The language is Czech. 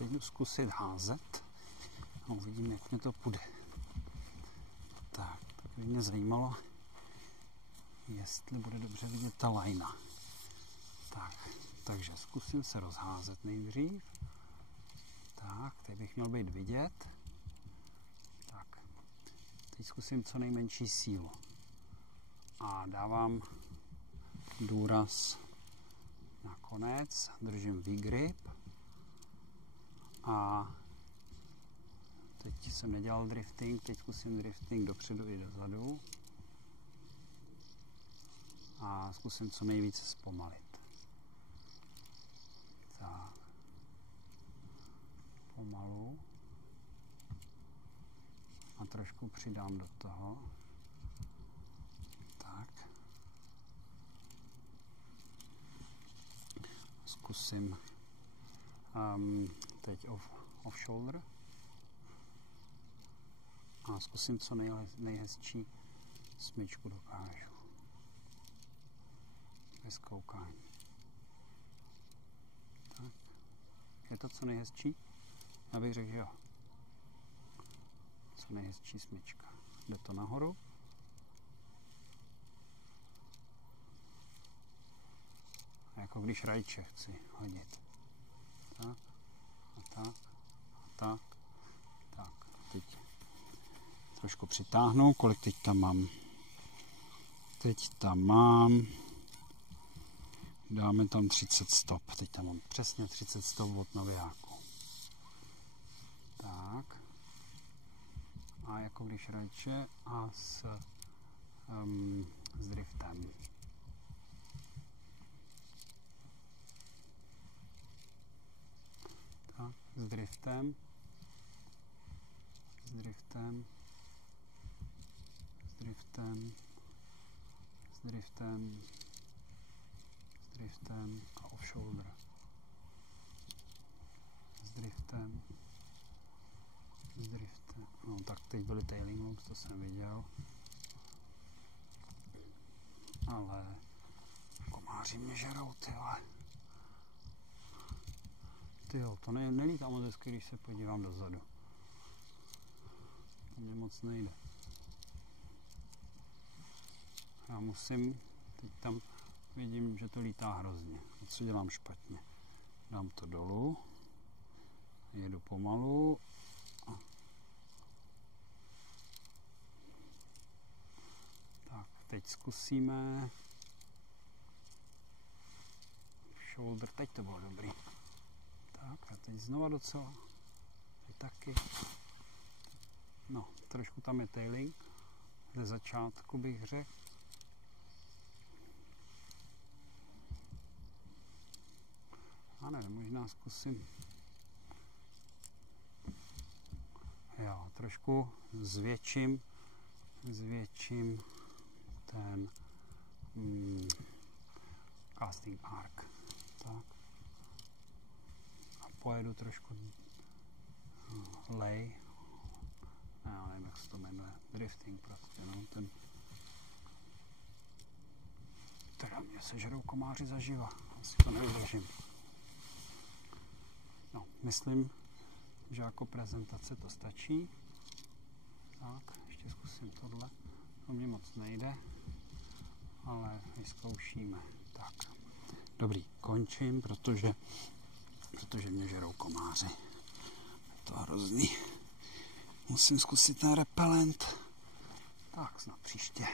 teď jdu zkusit házet a uvidím, jak mi to půjde. Tak by mě zajímalo, jestli bude dobře vidět ta lajna. Takže zkusím se rozházet nejdřív. Tak, teď bych měl být vidět. Tak, teď zkusím co nejmenší sílu. A dávám důraz na konec, držím V-grip a teď jsem nedělal drifting, teď zkusím drifting dopředu i dozadu a zkusím co nejvíce zpomalit. Tak. Pomalu a trošku přidám do toho. Tak. Zkusím teď off shoulder a zkusím co nejhezčí smyčku dokážu. Bez koukání. Tak. Je to co nejhezčí? Já bych řekl, že jo. Co nejhezčí smyčka. Jde to nahoru. A jako když rajče chci hodit. Tak. A tak. A tak. Tak. Teď trošku přitáhnu. Kolik teď tam mám? Teď tam mám... Dáme tam 30 stop. Teď tam mám přesně 30 stop od navijáku. Tak. A jako když rajče a s driftem. Tak, s driftem. S driftem. S driftem. S driftem. S driftem a off shoulder. S driftem. S driftem. No tak teď byly tailing loops, to jsem viděl. Ale komáři mě žerou, ty vole. Tyjo, to nelítá moc hezky, když se podívám dozadu. To mě moc nejde. Já musím, teď tam vidím, že to lítá hrozně. Co dělám špatně? Dám to dolů. Jedu pomalu. Tak, teď zkusíme. Shoulder, teď to bylo dobrý. Tak a teď znova docela. Teď taky. No, trošku tam je tailing. Ze začátku bych řekl. A nevím, možná zkusím. Jo, trošku zvětším ten casting arc. Tak. A pojedu trošku lay. Já nevím, jak se to jmenuje. Drifting prostě, no. Teda mě sežerou komáři zaživa. Asi to nevydržím. No, myslím, že jako prezentace to stačí. Tak, ještě zkusím tohle. To mě moc nejde, ale vyzkoušíme. Tak, dobrý, končím, protože mě žerou komáři. Je to hrozný. Musím zkusit ten repelent. Tak, snad příště.